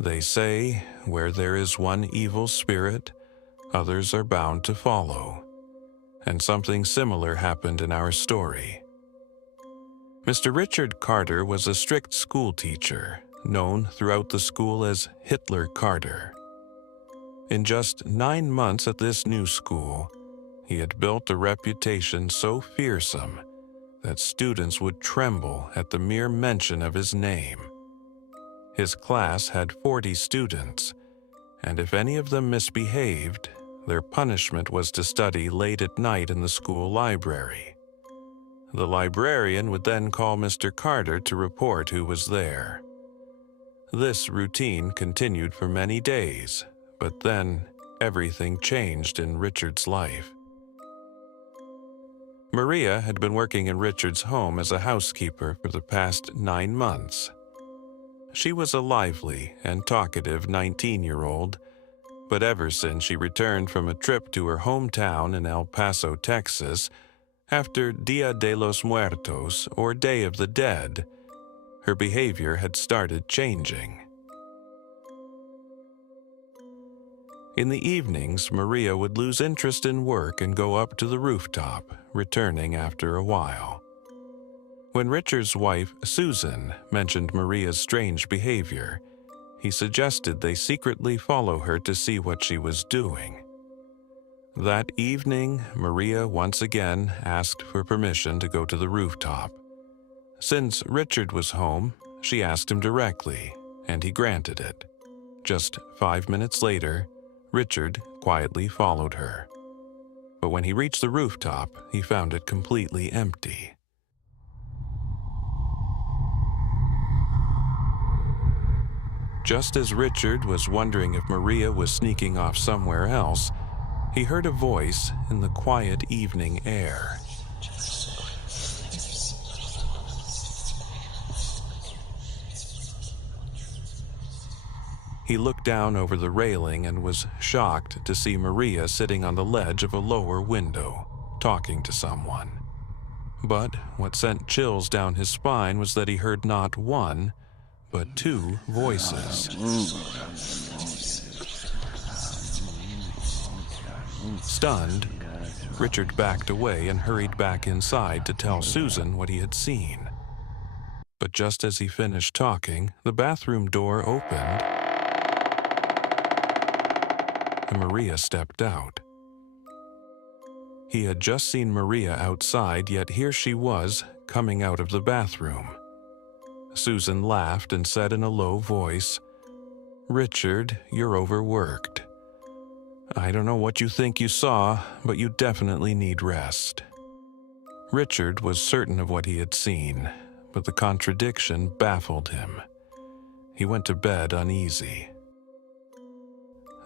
They say, where there is one evil spirit, others are bound to follow. And something similar happened in our story. Mr. Richard Carter was a strict school teacher, known throughout the school as Hitler Carter. In just 9 months at this new school, he had built a reputation so fearsome that students would tremble at the mere mention of his name. His class had 40 students, and if any of them misbehaved, their punishment was to study late at night in the school library. The librarian would then call Mr. Carter to report who was there. This routine continued for many days, but then everything changed in Richard's life. Maria had been working in Richard's home as a housekeeper for the past 9 months. She was a lively and talkative 19-year-old, but ever since she returned from a trip to her hometown in El Paso, Texas, after Dia de los Muertos, or Day of the Dead, her behavior had started changing. In the evenings, Maria would lose interest in work and go up to the rooftop, returning after a while. When Richard's wife, Susan, mentioned Maria's strange behavior, he suggested they secretly follow her to see what she was doing. That evening, Maria once again asked for permission to go to the rooftop. Since Richard was home, she asked him directly, and he granted it. Just 5 minutes later, Richard quietly followed her. But when he reached the rooftop, he found it completely empty. Just as Richard was wondering if Maria was sneaking off somewhere else, he heard a voice in the quiet evening air. He looked down over the railing and was shocked to see Maria sitting on the ledge of a lower window, talking to someone. But what sent chills down his spine was that he heard not one, but 2 voices. Stunned, Richard backed away and hurried back inside to tell Susan what he had seen. But just as he finished talking, the bathroom door opened, and Maria stepped out. He had just seen Maria outside, yet here she was, coming out of the bathroom. Susan laughed and said in a low voice, "Richard, you're overworked. I don't know what you think you saw, but you definitely need rest." Richard was certain of what he had seen, but the contradiction baffled him. He went to bed uneasy.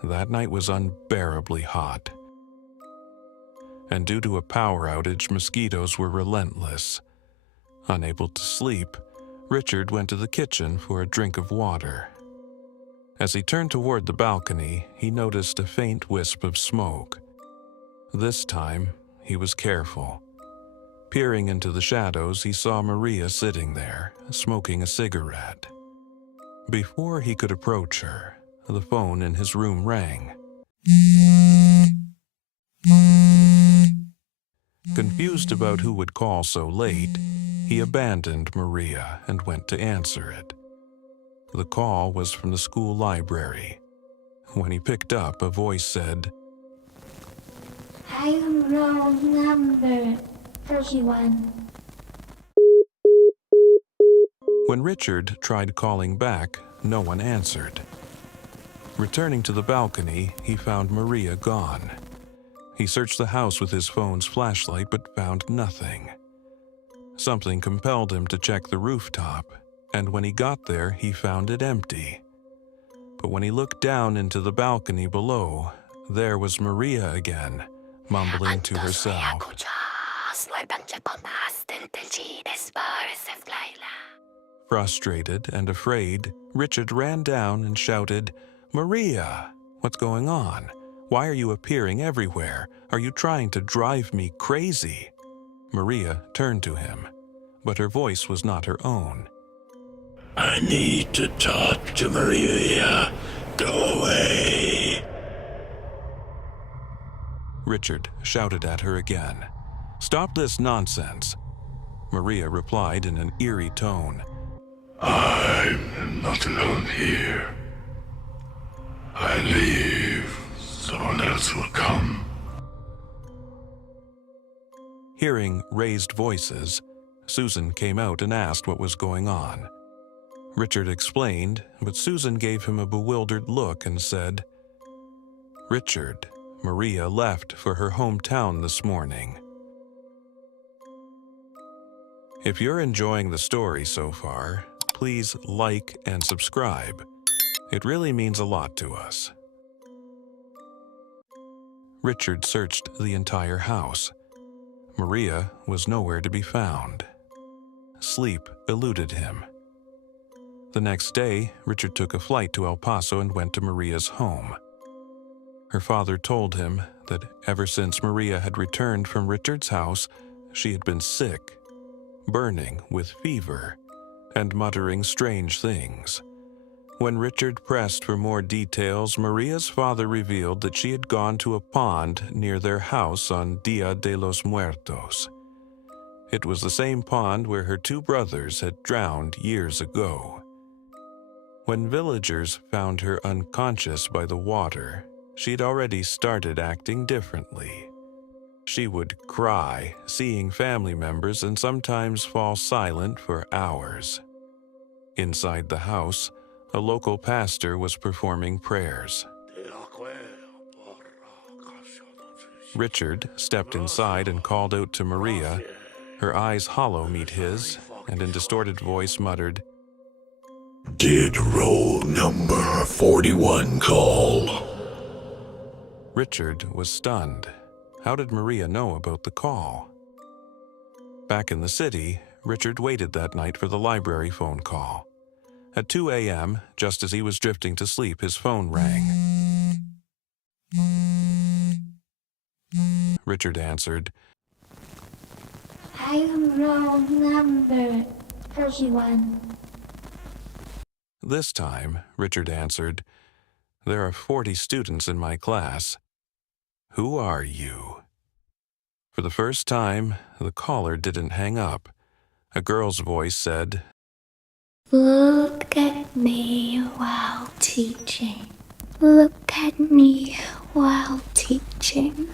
That night was unbearably hot, and due to a power outage, mosquitoes were relentless. Unable to sleep, Richard went to the kitchen for a drink of water. As he turned toward the balcony, he noticed a faint wisp of smoke. This time, he was careful. Peering into the shadows, he saw Maria sitting there, smoking a cigarette. Before he could approach her, the phone in his room rang. Confused about who would call so late, he abandoned Maria and went to answer it. The call was from the school library. When he picked up, a voice said, "I am wrong number, 41. When Richard tried calling back, no one answered. Returning to the balcony, he found Maria gone. He searched the house with his phone's flashlight but found nothing. Something compelled him to check the rooftop, and when he got there, he found it empty. But when he looked down into the balcony below, there was Maria again, mumbling to herself. Frustrated and afraid, Richard ran down and shouted, "Maria, what's going on? Why are you appearing everywhere? Are you trying to drive me crazy?" Maria turned to him, but her voice was not her own. I need to talk to Maria. Go away. Richard shouted at her again. "Stop this nonsense." Maria replied in an eerie tone. I'm not alone here. I leave. Someone else will come. Hearing raised voices, Susan came out and asked what was going on. Richard explained, but Susan gave him a bewildered look and said, "Richard, Maria left for her hometown this morning." If you're enjoying the story so far, please like and subscribe. It really means a lot to us. Richard searched the entire house. Maria was nowhere to be found. Sleep eluded him. The next day, Richard took a flight to El Paso and went to Maria's home. Her father told him that ever since Maria had returned from Richard's house, she had been sick, burning with fever, and muttering strange things. When Richard pressed for more details, Maria's father revealed that she had gone to a pond near their house on Dia de los Muertos. It was the same pond where her two brothers had drowned years ago. When villagers found her unconscious by the water, she'd already started acting differently. She would cry, seeing family members, and sometimes fall silent for hours. Inside the house, a local pastor was performing prayers. Richard stepped inside and called out to Maria. Her eyes hollow meet his, and in distorted voice muttered, Did roll number 41 call? Richard was stunned. How did Maria know about the call? Back in the city, Richard waited that night for the library phone call. At 2 a.m., just as he was drifting to sleep, his phone rang. Richard answered. I am wrong number 41. This time, Richard answered, There are 40 students in my class. Who are you? For the first time, the caller didn't hang up. A girl's voice said, Look at me while teaching. Look at me while teaching.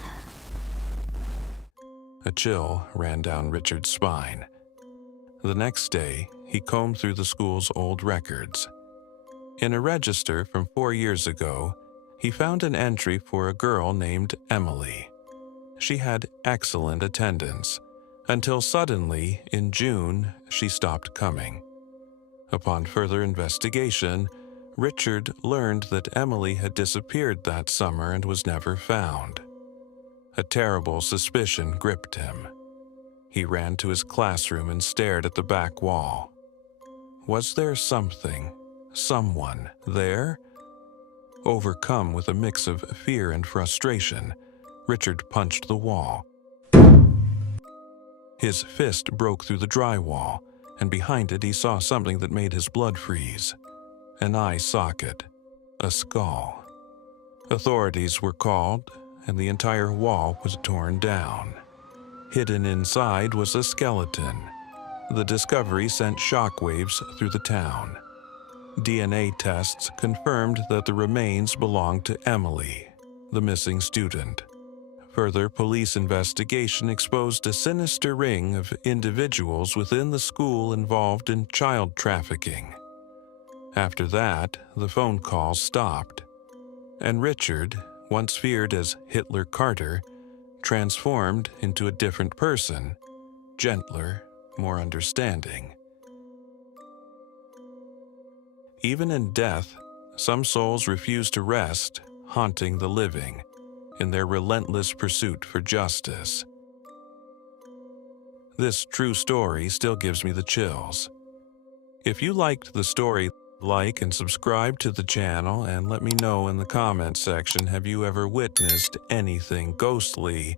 A chill ran down Richard's spine. The next day, he combed through the school's old records. In a register from 4 years ago, he found an entry for a girl named Emily. She had excellent attendance, until suddenly, in June, she stopped coming. Upon further investigation, Richard learned that Emily had disappeared that summer and was never found. A terrible suspicion gripped him. He ran to his classroom and stared at the back wall. Was there something, someone there? Overcome with a mix of fear and frustration, Richard punched the wall. His fist broke through the drywall, and behind it he saw something that made his blood freeze. An eye socket, a skull. Authorities were called, and the entire wall was torn down. Hidden inside was a skeleton. The discovery sent shockwaves through the town. DNA tests confirmed that the remains belonged to Emily, the missing student. Further police investigation exposed a sinister ring of individuals within the school involved in child trafficking. After that, the phone calls stopped, and Richard, once feared as Hitler Carter, transformed into a different person, gentler, more understanding. Even in death, some souls refuse to rest, haunting the living in their relentless pursuit for justice. This true story still gives me the chills. If you liked the story, like and subscribe to the channel and let me know in the comments section, have you ever witnessed anything ghostly